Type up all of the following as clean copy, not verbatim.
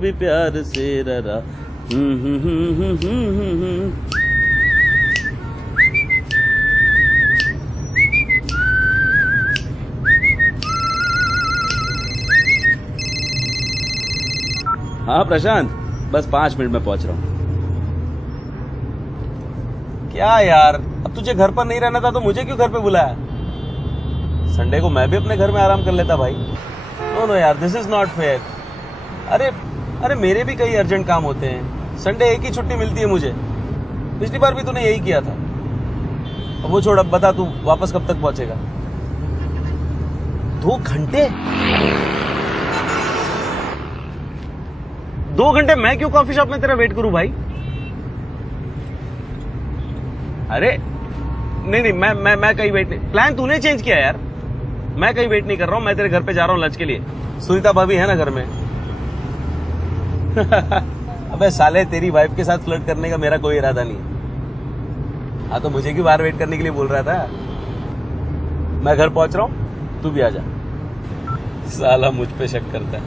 भी प्यार से ररा। हाँ प्रशांत, बस 5 मिनट में पहुंच रहा हूँ। क्या यार, अब तुझे घर पर नहीं रहना था तो मुझे क्यों घर पे बुलाया? संडे को मैं भी अपने घर में आराम कर लेता भाई। नो नो यार, दिस इज नॉट फेयर। अरे मेरे भी कई अर्जेंट काम होते हैं। संडे एक ही छुट्टी मिलती है मुझे। पिछली बार भी तूने यही किया था। अब वो छोड़, अब बता तू वापस कब तक पहुंचेगा? 2 घंटे? 2 घंटे मैं क्यों कॉफी शॉप में तेरा वेट करूं भाई? अरे नहीं, मैं कहीं वेट नहीं। प्लान तूने चेंज किया यार। मैं कहीं वेट नहीं कर रहा हूं, मैं तेरे घर पे जा रहा हूं लंच के लिए। सुनीता भाभी है ना घर में? अबे साले, तेरी वाइफ के साथ फ्लर्ट करने का मेरा कोई इरादा नहीं है। हाँ तो मुझे क्यों बाहर वेट करने के लिए बोल रहा था? मैं घर पहुंच रहा हूं, तू भी आ जा। साला मुझ पे शक करता है।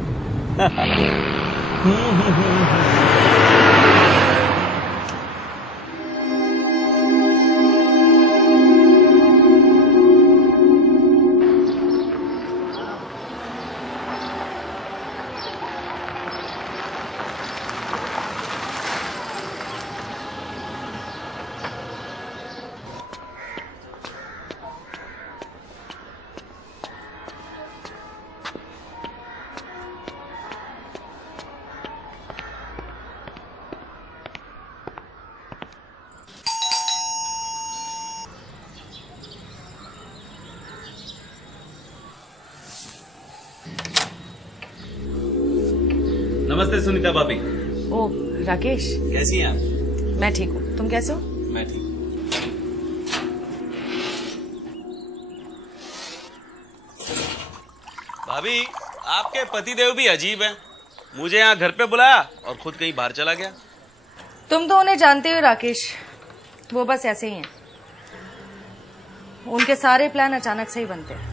नमस्ते सुनीता भाभी। ओ राकेश, कैसी हैं आप? मैं ठीक हूँ, तुम कैसे हो? मैं ठीक। भाभी, आपके पतिदेव भी अजीब हैं। मुझे यहाँ घर पे बुलाया और खुद कहीं बाहर चला गया। तुम तो उन्हें जानते हो राकेश, वो बस ऐसे ही हैं। उनके सारे प्लान अचानक से ही बनते हैं।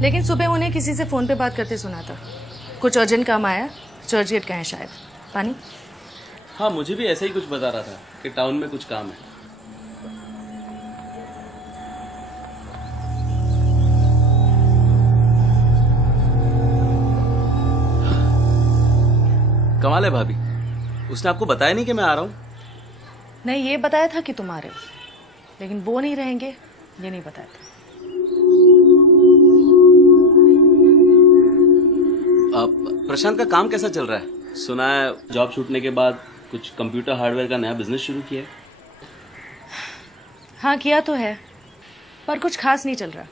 लेकिन सुबह उन्हें किसी से फोन पे बात करते सुना था। कुछ अर्जेंट काम आया, चर्चगेट का है शायद। पानी? हाँ, मुझे भी ऐसा ही कुछ बता रहा था कि टाउन में कुछ काम है। कमाल है भाभी, उसने आपको बताया नहीं कि मैं आ रहा हूँ? नहीं, ये बताया था कि तुम आ रहे हो, लेकिन वो नहीं रहेंगे ये नहीं बताया था। प्रशांत का काम कैसा चल रहा है? सुना है जॉब छूटने के बाद कुछ कंप्यूटर हार्डवेयर का नया बिजनेस शुरू किया है। हाँ किया तो है, पर कुछ खास नहीं चल रहा।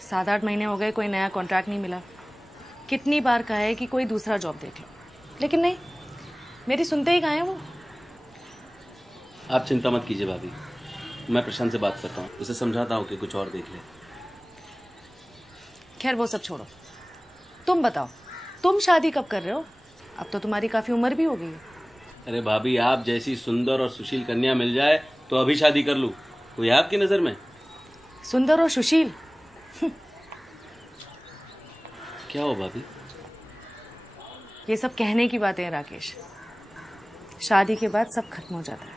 7-8 महीने हो गए, कोई नया कॉन्ट्रैक्ट नहीं मिला। कितनी बार कहा है कि कोई दूसरा जॉब देख लो, लेकिन नहीं, मेरी सुनते ही कहाँ है वो। आप चिंता मत कीजिए भाभी, मैं प्रशांत से बात करता हूँ, उसे समझाता हूँ कि कुछ और देख ले। खैर वो सब छोड़ो, तुम बताओ, तुम शादी कब कर रहे हो? अब तो तुम्हारी काफी उम्र भी हो गई है। अरे भाभी, आप जैसी सुंदर और सुशील कन्या मिल जाए तो अभी शादी कर लूं। कोई है आपकी नजर में? सुंदर और सुशील? क्या हो भाभी? ये सब कहने की बातें हैं राकेश, शादी के बाद सब खत्म हो जाता है।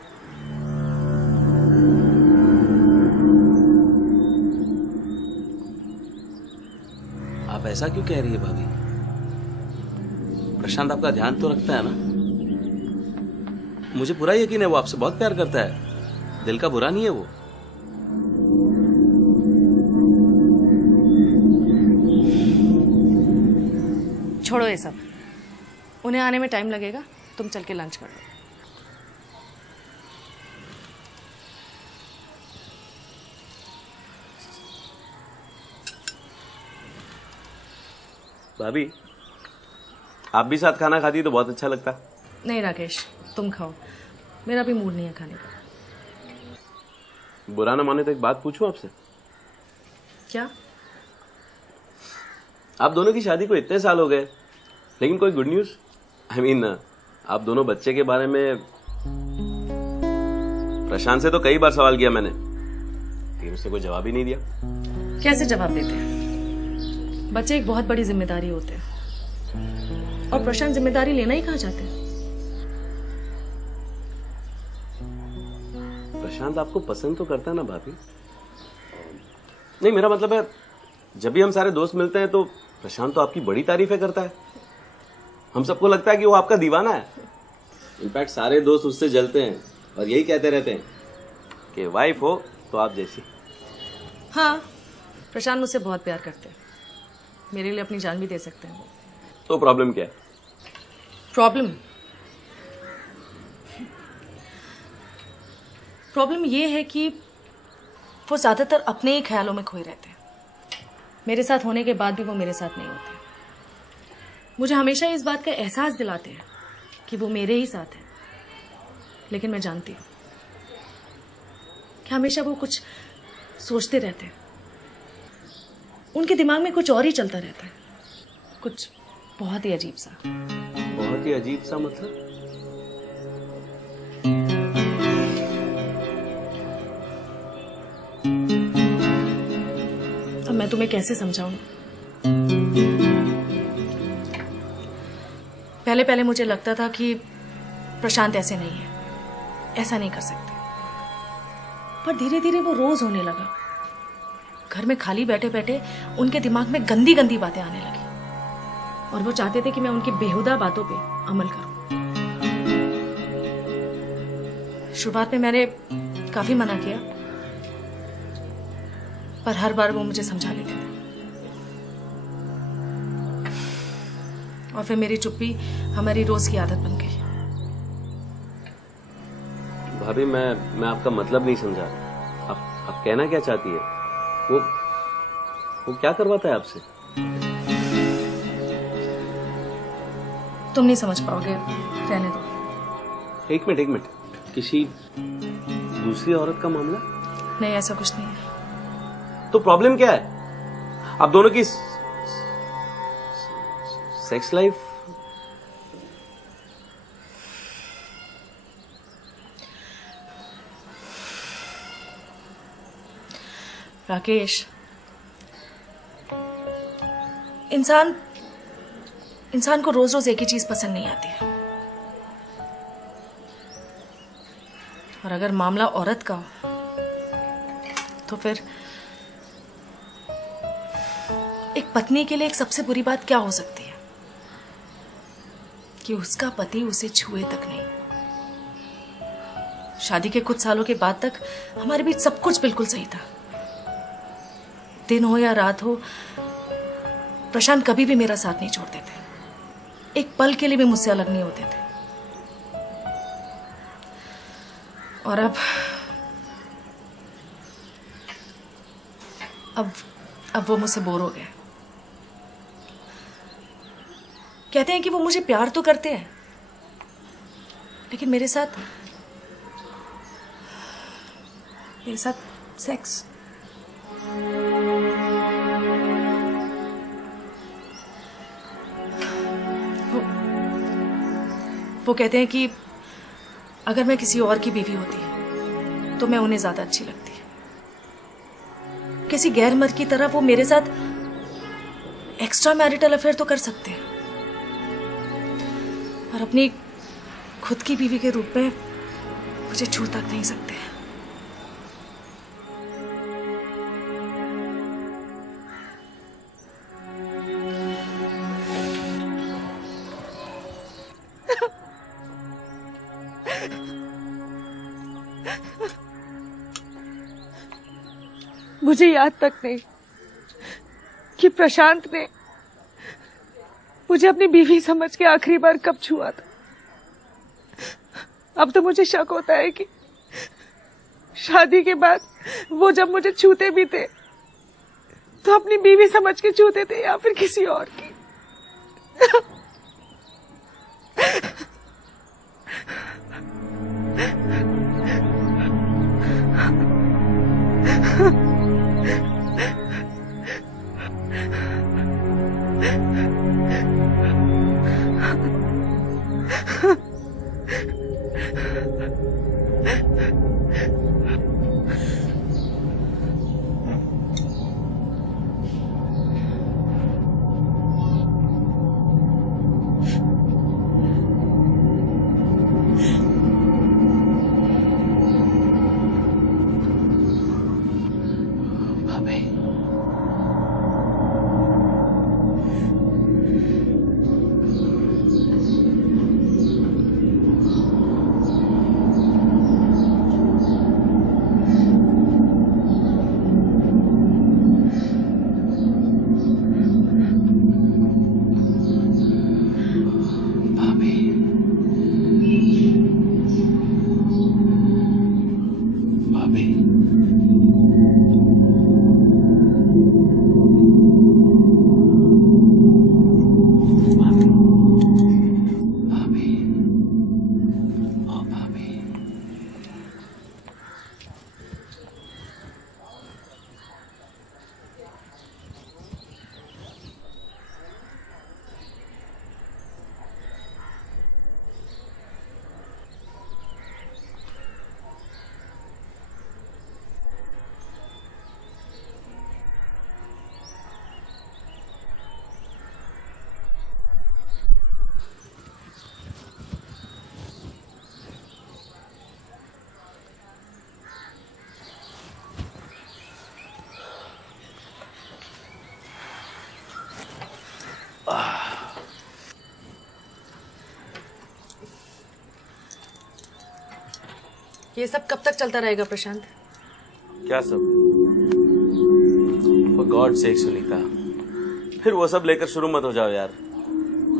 आप ऐसा क्यों कह रही है भाभी? प्रशांत आपका ध्यान तो रखता है ना? मुझे पूरा यकीन है वो आपसे बहुत प्यार करता है, दिल का बुरा नहीं है वो। छोड़ो ये सब, उन्हें आने में टाइम लगेगा, तुम चल के लंच कर लो। भाभी, आप भी साथ खाना खाती तो बहुत अच्छा लगता। नहीं राकेश, तुम खाओ, मेरा भी मूड नहीं है खाने का। बुरा ना माने तो एक बात पूछूं आपसे? क्या? आप दोनों की शादी को इतने साल हो गए, लेकिन कोई गुड न्यूज? आई मीन, आप दोनों बच्चे के बारे में प्रशांत से तो कई बार सवाल किया मैंने, लेकिन उसने कोई जवाब ही नहीं दिया। कैसे जवाब देते हैं? बच्चे एक बहुत बड़ी जिम्मेदारी होते हैं और प्रशांत जिम्मेदारी लेना ही कहाँ चाहते हैं। प्रशांत आपको पसंद तो करता है ना भाभी? नहीं, मेरा मतलब है जब भी हम सारे दोस्त मिलते हैं तो प्रशांत तो आपकी बड़ी तारीफें करता है। हम सबको लगता है कि वो आपका दीवाना है। इनफैक्ट सारे दोस्त उससे जलते हैं और यही कहते रहते हैं कि वाइफ हो तो आप जैसी। हाँ, प्रशांत मुझसे बहुत प्यार करते हैं, मेरे लिए अपनी जान भी दे सकते हैं। तो प्रॉब्लम क्या है? प्रॉब्लम ये है कि वो ज्यादातर अपने ही ख्यालों में खोए रहते हैं। मेरे साथ होने के बाद भी वो मेरे साथ नहीं होते। मुझे हमेशा इस बात का एहसास दिलाते हैं कि वो मेरे ही साथ है, लेकिन मैं जानती हूँ कि हमेशा वो कुछ सोचते रहते हैं। उनके दिमाग में कुछ और ही चलता रहता है, कुछ बहुत ही अजीब सा। बहुत ही अजीब सा मतलब? अब मैं तुम्हें कैसे समझाऊं? पहले पहले मुझे लगता था कि प्रशांत ऐसे नहीं है, ऐसा नहीं कर सकते, पर धीरे धीरे वो रोज होने लगा। घर में खाली बैठे बैठे उनके दिमाग में गंदी गंदी बातें आने लगी और वो चाहते थे कि मैं उनकी बेहुदा बातों पे अमल करूं। शुरुआत में मैंने काफी मना किया, पर हर बार वो मुझे समझा लेते थे और फिर मेरी चुप्पी हमारी रोज की आदत बन गई। भाभी, मैं आपका मतलब नहीं समझा। आप कहना क्या चाहती है? वो क्या करवाता है आपसे? तुम नहीं समझ पाओगे, रहने दो। एक मिनट, किसी दूसरी औरत का मामला? नहीं, ऐसा कुछ नहीं है। तो प्रॉब्लम क्या है? आप दोनों की सेक्स लाइफ? राकेश, इंसान को रोज रोज एक ही चीज पसंद नहीं आती है, और अगर मामला औरत का हो तो फिर एक पत्नी के लिए एक सबसे बुरी बात क्या हो सकती है कि उसका पति उसे छुए तक नहीं। शादी के कुछ सालों के बाद तक हमारे बीच सब कुछ बिल्कुल सही था। दिन हो या रात हो, प्रशांत कभी भी मेरा साथ नहीं छोड़ते थे, एक पल के लिए भी मुझसे अलग नहीं होते थे। और अब वो मुझसे बोर हो गए। कहते हैं कि वो मुझे प्यार तो करते हैं, लेकिन मेरे साथ सेक्स। वो कहते हैं कि अगर मैं किसी और की बीवी होती तो मैं उन्हें ज्यादा अच्छी लगती। किसी गैर मर्द की तरह वो मेरे साथ एक्स्ट्रा मैरिटल अफेयर तो कर सकते हैं, और अपनी खुद की बीवी के रूप में मुझे छू तक नहीं सकते। मुझे याद तक नहीं कि प्रशांत ने मुझे अपनी बीवी समझ के आखिरी बार कब छुआ था। अब तो मुझे शक होता है कि शादी के बाद वो जब मुझे छूते भी थे तो अपनी बीवी समझ के छूते थे या फिर किसी और की। ये सब कब तक चलता रहेगा प्रशांत? क्या सब? फॉर गॉड सेक सुनीता, फिर वो सब लेकर शुरू मत हो जाओ यार।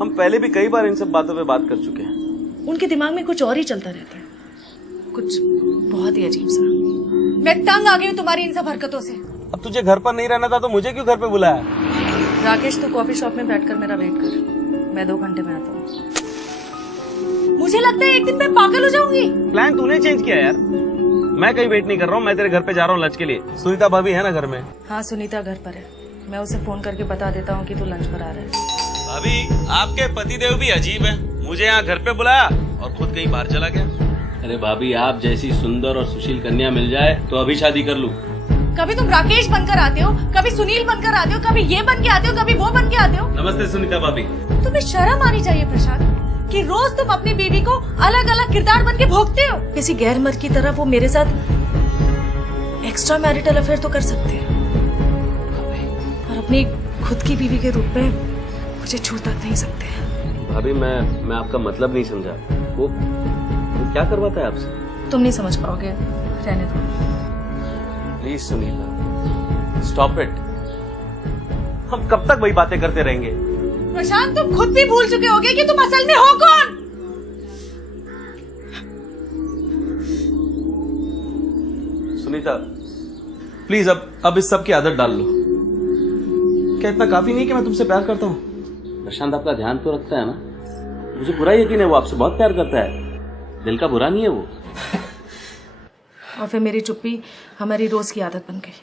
हम पहले भी कई बार इन सब बातों पे बात कर चुके हैं। उनके दिमाग में कुछ और ही चलता रहता है, कुछ बहुत ही अजीब सा। मैं तंग आ गई हूँ तुम्हारी इन सब हरकतों से। अब तुझे घर पर नहीं रहना था तो मुझे क्यों घर पे बुलाया? राकेश, तू कॉफी शॉप में बैठकर मेरा वेट कर, मैं 2 घंटे में आता हूँ। मुझे लगता है एक दिन मैं पागल हो जाऊंगी। प्लान तूने चेंज किया यार। मैं कहीं वेट नहीं कर रहा हूँ, मैं तेरे घर पे जा रहा हूँ लंच के लिए। सुनीता भाभी है ना घर में? हाँ, सुनीता घर पर है। मैं उसे फोन करके बता देता हूँ कि तू लंच पर आ रहा है। भाभी, आपके पतिदेव भी अजीब है, मुझे यहाँ घर पे बुलाया और खुद कहीं बाहर चला गया। अरे भाभी, आप जैसी सुंदर और सुशील कन्या मिल जाए तो अभी शादी कर लूं। कभी तुम राकेश बनकर आते हो, कभी सुनील बनकर आते हो, कभी ये बन के आते हो, कभी वो बन के आते हो। नमस्ते सुनीता भाभी। तुम्हें शर्म आनी चाहिए प्रशांत कि रोज तुम अपनी बीवी को अलग अलग किरदार बन के भोगते हो। किसी गैर मर्द की तरह वो मेरे साथ एक्स्ट्रा मैरिटल अफेयर तो कर सकते हैं, और अपनी खुद की बीवी के रूप में मुझे छू तक नहीं सकते। भाभी, मैं आपका मतलब नहीं समझा। वो क्या करवाता है आपसे? तुम नहीं समझ पाओगे, रहने दो। Please Sunita, stop it. हम कब तक वही बातें करते रहेंगे? प्रशांत, तुम खुद भी भूल चुके होगे कि तुम असल में हो कौन। सुनीता प्लीज, अब इस सब की आदत डाल लो। क्या इतना काफी नहीं कि मैं तुमसे प्यार करता हूँ? प्रशांत आपका ध्यान तो रखता है ना? मुझे पूरा यकीन है वो आपसे बहुत प्यार करता है, दिल का बुरा नहीं है वो। और फिर मेरी चुप्पी हमारी रोज की आदत बन गई।